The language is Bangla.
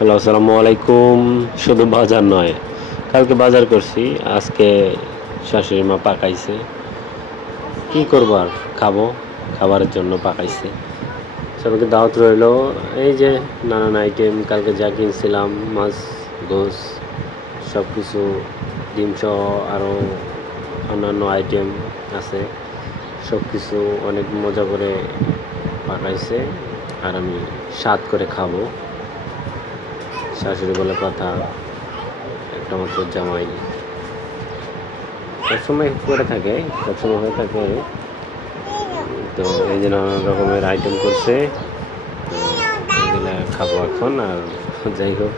হ্যালো, আসসালামু আলাইকুম। শুধু বাজার নয়, কালকে বাজার করছি, আজকে শাশুড়ি মা পাকাইছে। কি করবো আর, খাবো, খাবারের জন্য পাকাইছে। সবাইকে দাওয়াত রইলো। এই যে নানান আইটেম, কালকে যা কিনছিলাম, মাছ, গোস, সব কিছু, ডিমসহ আরও অন্যান্য আইটেম আছে। সব কিছু অনেক মজা করে পাকাইছে, আর আমি স্বাদ করে খাবো। শাশুড়ি বলে কথা, একটা মাত্র জামাই, সবসময় করে থাকে, সবসময় হয়ে থাকে। তো এই যে নানান রকমের আইটেম করছে, তো এগুলো খাবো এখন। আর যাই হোক,